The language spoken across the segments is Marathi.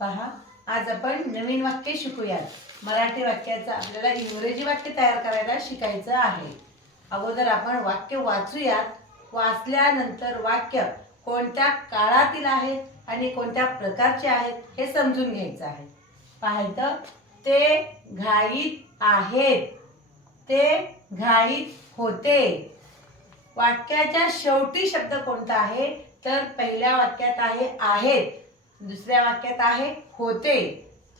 पहा, आज आपण नवीन वाक्य शिकूयात. मराठी वाक्याचं आपल्याला इंग्रजी वाक्य तयार करायला शिकायचं आहे. अगोदर आपण वाक्य वाचूयात. वाचल्यानंतर वाक्य कोणत्या काळातील आहेत आणि कोणत्या प्रकारचे आहेत हे समजून घ्यायचं आहे. पाहायचं, ते घाईत आहेत, ते घाईत होते. वाक्याच्या शेवटी शब्द कोणता आहे तर पहिल्या वाक्यात आहे आहेत, दुसऱ्या वाक्यात आहे होते.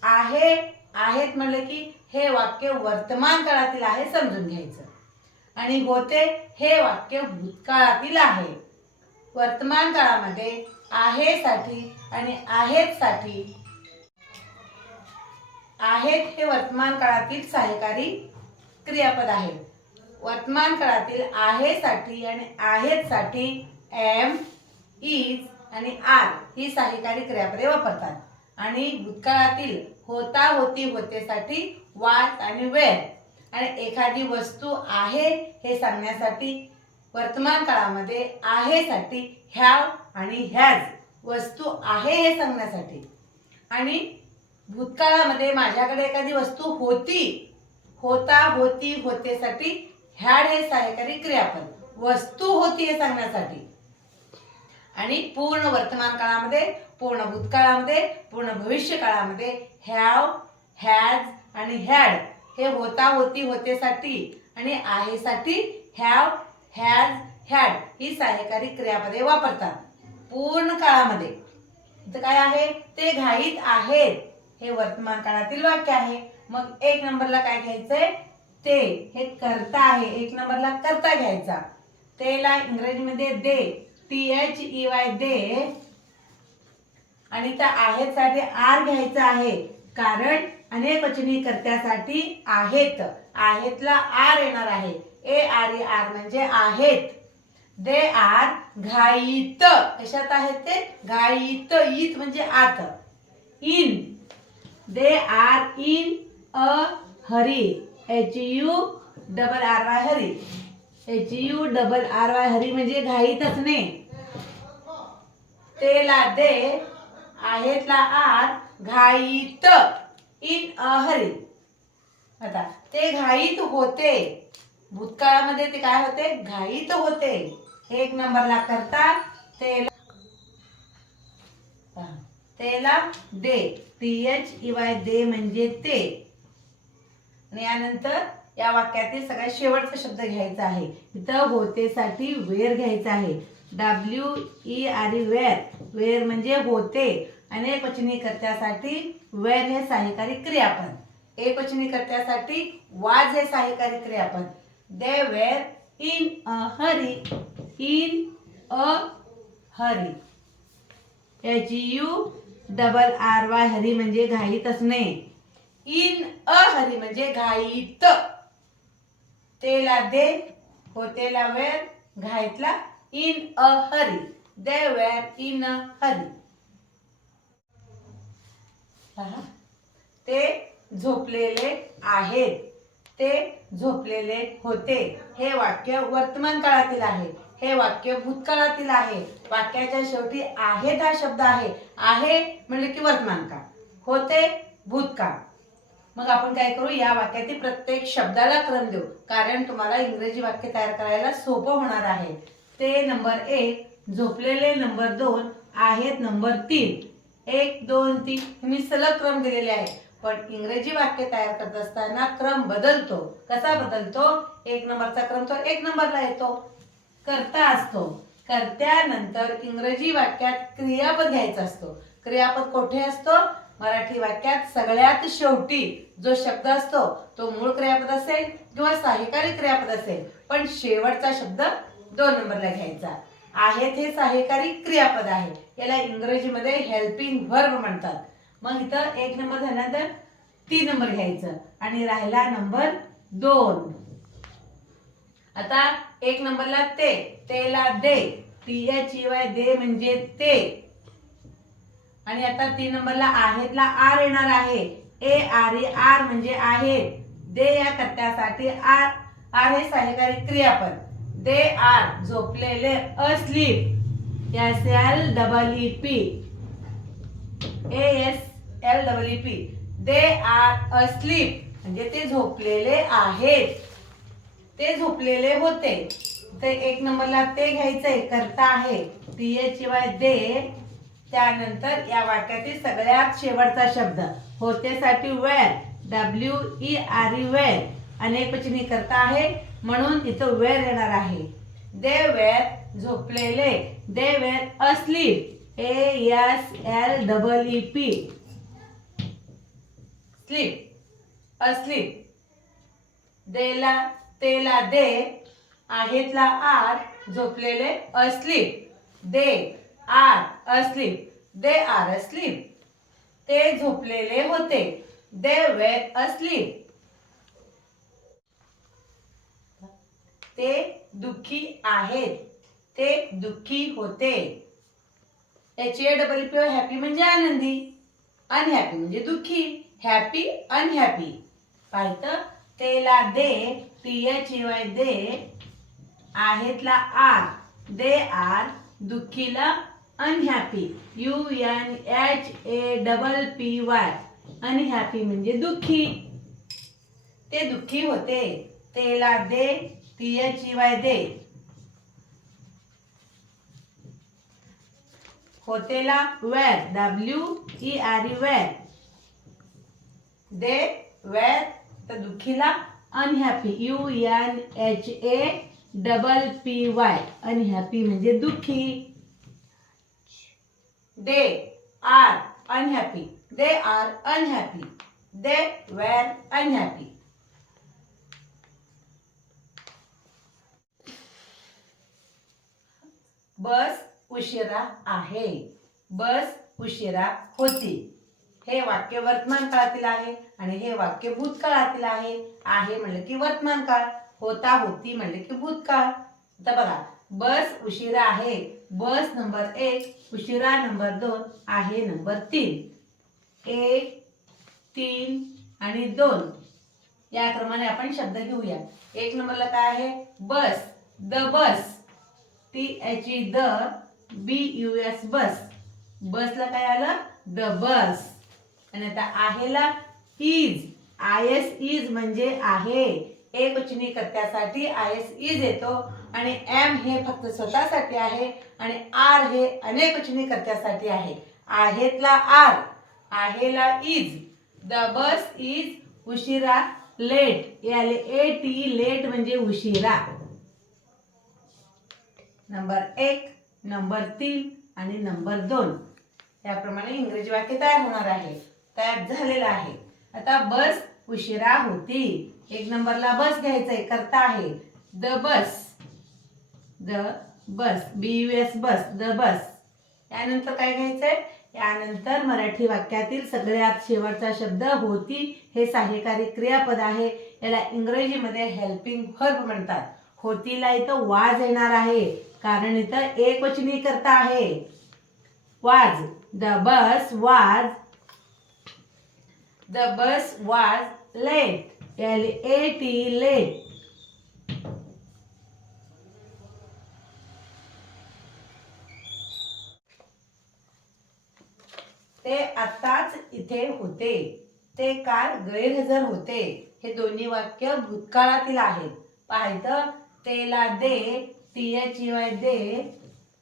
आहे आहेत म्हणलं की हे वाक्य वर्तमान काळातील आहे समजून घ्यायचं, आणि होते हे वाक्य भूतकाळातील आहे. वर्तमान काळामध्ये आहे साठी आणि आहेत साठी, आहेत हे वर्तमान काळातील सहाय्यकारी क्रियापद आहे. वर्तमान काळातील आहे साठी आणि आहेत साठी एम, इज आणि आर ही सहाय्यकारी क्रियापदे वापरतात. आणि भूतकाळातील होता, होती, होतेसाठी वाज आणि वेर. आणि एखादी वस्तू आहे हे सांगण्यासाठी वर्तमान काळामध्ये आहे साठी हॅव आणि हॅज, वस्तू आहे हे सांगण्यासाठी. आणि भूतकाळामध्ये माझ्याकडे एखादी वस्तू होती, होता, होती, होतेसाठी हॅड हे सहाय्यकारी क्रियापद, वस्तू होती हे सांगण्यासाठी. आणि पूर्ण वर्तमान काळामध्ये, पूर्ण भूतकाळामध्ये, पूर्ण भविष्य काळामध्ये हॅव, हॅज आणि हॅड हे होता, होती, होतेसाठी आणि आहेसाठी हॅव, हॅज, हॅड ही सहाय्यकारी क्रियापदे वापरतात. पूर्ण काळामध्ये इथं काय आहे, ते घाईत आहेत हे वर्तमान काळातील वाक्य आहे. मग एक नंबरला काय घ्यायचंय, ते हे कर्ता आहे. एक नंबरला कर्ता घ्यायचा. तेला इंग्रजीमध्ये दे, THEY दे. आणि त्या आहेत साठी आर घ्यायचा आहे, कारण अनेक वचनी कर्त्यासाठी आहेत, आहेतला आर येणार आहे. ARER म्हणजे आहेत. दे आर घाईत, कशात आहेत ते घाईत, ईत म्हणजे आत, in. They are in a hurry, HURRY Hari, HURRY hurry म्हणजे घाईत असणे. तेला दे, आहेतला आर, घाईत, इन अ हरी. आता ते घाईत होते, भूतकाळामध्ये ते काय होते, घाईत होते. एक नंबरला करता, तेला दे, THEY दे म्हणजे ते. आणि यानंतर या वाक्यातील सगळ्यात शेवटचा शब्द घ्यायचा आहे. इथं होतेसाठी वेर घ्यायचा आहे, WERE वेर. वेर म्हणजे होते. अनेक वचनी कर्त्यासाठी वेर हे सहाय्यकारी क्रियापद, एक वचनी कर्त्यासाठी वाज हे सहाय्यकारी क्रियापद. They were in a hurry, in a hurry. HURRY hurry म्हणजे घाईत असणे. इन अ हरी म्हणजे घाईत. तेला दे, होतेला वेर, घाईतला in a hurry. They were in a hurry. ते झोपलेले आहेत, ते झोपलेले होते. हे वाक्य वर्तमान काळातील आहे, हे वाक्य भूतकाळातील आहे. वाक्याच्या शेवटी आहेत हा शब्द आहे. आहे म्हणजे की वर्तमान काळ, होते भूतकाळ. मग आपण काय करू, या वाक्यातील प्रत्येक शब्दाला क्रम देऊ, कारण तुम्हाला इंग्रजी वाक्य तयार करायला सोपं होणार आहे. ते नंबर 1, झोपलेले नंबर 2, आहेत नंबर 3. 1, 2, 3 मी सलग क्रम दिलेले आहे. पण इंग्रजी वाक्य तयार करत असताना क्रम बदलतो. कसा बदलतो, एक नंबरचा क्रम तो एक नंबरला येतो, कर्ता असतो. कर्त्यानंतर इंग्रजी वाक्यात क्रियापद घ्यायचा असतो. क्रियापद कुठे असतो, मराठी वाक्यात सगळ्यात शेवटी जो शब्द असतो तो मूळ क्रियापद असेल किंवा सहाय्यकारी क्रियापद असेल, पण शेवटचा शब्द 2 नंबरला घ्यायचा. आहेत हे सहाय्यकारी क्रियापद आहे, याला इंग्रजीमध्ये हेल्पिंग व्हर्ब म्हणतात. मग इथं 1 नंबर झाल्यानंतर 3 नंबर घ्यायचं आणि राहिला नंबर 2. आता 1 नंबरला ते, तेला दे, THEY दे म्हणजे ते. आणि आता 3 नंबरला आहेतला आर येणार आहे, ARER म्हणजे आहेत. दे या कर्त्यासाठी आर, आर हे सहाय्यकारी क्रियापद. दे आर झोपलेले, asleep, SLEEP, ASLEEP SLEEP. They are asleep म्हणजे ते झोपलेले आहेत, ते झोपलेले होते. ते एक नंबरला ते घ्यायचंय, करता आहे THY दे. त्यानंतर या वाक्यातील सगळ्यात शेवटचा शब्द होतेसाठी वेअर, WERE वेअर, अनेकवचनी करता आहे म्हणून इथं वेअर येणार आहे. दे वेअर झोपलेले, they were asleep, ASLEEP sleep, asleep. देला तेला दे, आहेतला आर, झोपलेले asleep, they are asleep, they are asleep. ते झोपलेले होते, दे वेअर अस्लीप. ते दुःखी आहेत, ते दुःखी होते. HAPPY हॅपी म्हणजे आनंदी, अनहॅपी म्हणजे दुःखी, हॅपी अनहॅपी. पाहिलं, तेला दे THY दे, आहेतला आर, दे आर, दुःखीला अनहॅपी, UNHAPPY, अनहॅपी म्हणजे दुःखी. ते दुःखी होते, तेला दे THY दे, होतेला were, WERE were, they were, तर दुःखीला अनहॅपी, UNHAPPY, अनहॅपी म्हणजे दुःखी. They are unhappy, they are unhappy, they were unhappy. Bus उशिरा आहे, बस उशिरा होती. हे वाक्य वर्तमान काळातील आहे आणि हे वाक्य भूतकाळातील आहे. आहे म्हणलं की वर्तमान काळ, होता होती म्हणले की भूतकाळ. आता बघा, बस उशिरा आहे, बस नंबर 1, उशिरा नंबर 2, आहे नंबर 3. 1, 3 आणि 2 या क्रमाने आपण शब्द घेऊया. 1 नंबरला काय आहे? Bus, the bus, THE the, BUS bus. बसला काय आलं? The bus. आणि आता आहेला इज, IS इज म्हणजे आहे. एकवचनी कर्त्यासाठी IS इज येतो आणि एम हे फक्त स्वतःसाठी आहे आणि आर हे अनेकवचनी कर्त्यासाठी आहे. आहेतला आर, आहेला इज, द बस इज उशिरा, लेट, LAT लेट म्हणजे उशिरा. नंबर 1, नंबर 3 आणि नंबर 2 याप्रमाणे इंग्रजी वाक्य तयार होणार आहे, तयार झालेलं आहे. आता बस उशिरा होती. 1 नंबरला बस घ्यायचंय, करता आहे the bus, the bus, BUS bus, the बस. यानंतर काय घ्यायचंय? यानंतर मराठी वाक्यातील सगळ्यात शेवटचा शब्द होती. हे सहाय्यकारी क्रियापद आहे. याला इंग्रजीमध्ये हेल्पिंग व्हर्ब म्हणतात. होतीला इथं वाज येणार आहे कारण इथं एकवचनी करता आहे. वाज, द बस वाज, द बस वाज लेट, LAT लेट. ते आताच इथे होते, ते काल गैरहजर होते. हे दोन्ही वाक्य भूतकाळातील आहेत. पाहायचं, तेला दे THY दे.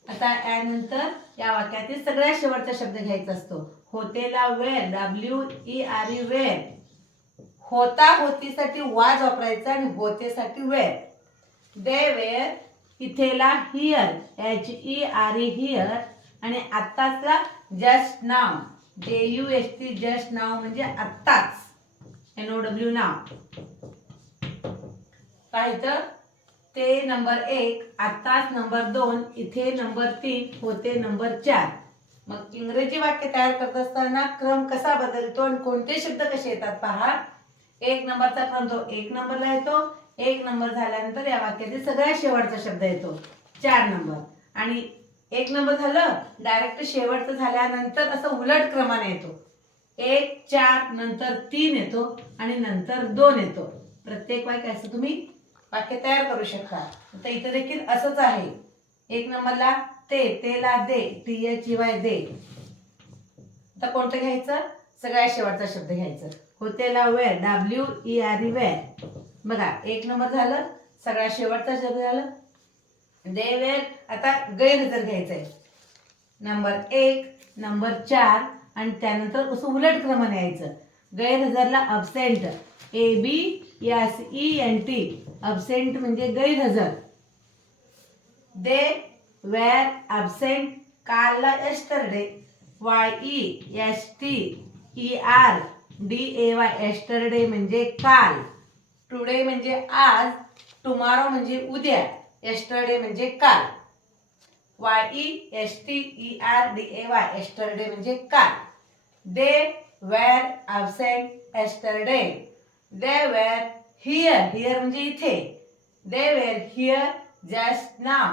आता यानंतर या वाक्यातील सगळ्यात शेवटचा शब्द घ्यायचा असतो. होतेला वेअर, WERE वेअर. होता होतीसाठी वाज वापरायचा आणि होतेसाठी वेअर. दे वेअर, इथेला हिअर, HERE हिअर आणि आत्ताचला just now, JUST just now म्हणजे आत्ताच, NOW नाव. पाहिजे, ते नंबर 1, आत्ताच नंबर 2, इथे नंबर 3, होते नंबर 4. मग इंग्रजी वाक्य तयार करत असताना क्रम कसा बदलतो आणि कोणते शब्द कसे येतात पहा. 1 नंबरचा क्रम तो 1 नंबरला येतो. 1 नंबर झाल्यानंतर या वाक्यातील सगळ्यात शेवटचा शब्द येतो 4 नंबर. आणि 1 नंबर झालं डायरेक्ट शेवटचं झाल्यानंतर असं उलट क्रमाने येतो. 1, 4 नंतर 3 येतो आणि नंतर 2 येतो. प्रत्येक वाक्य असं तुम्ही वाक्य तयार करू शकता. आता इथे देखील असंच आहे. 1 नंबरला ते, तेला दे, THY दे. आता कोणतं घ्यायचं? सगळ्यात शेवटचा शब्द घ्यायचा. होतेला वेअर, WERE वेअर. बघा 1 नंबर झालं, सगळ्यात शेवटचा शब्द झालं. They were. आता गैरहजर घ्यायचंय. नंबर 1, नंबर 4 आणि त्यानंतर असं उलट क्रमाने यायचं. गैरहजरला अब्सेंट, ABSENT. अब्सेंट म्हणजे गैरहजर. They were absent. कालला यस्टरडे, YESTERDAY. यस्टरडे म्हणजे काल. टुडे म्हणजे आज. टुमॉरो म्हणजे उद्या. यस्टरडे म्हणजे काल. YESTERDAY. यस्टरडे म्हणजे काल. दे were absent yesterday. They were here. Here म्हणजे इथे. They were here just now.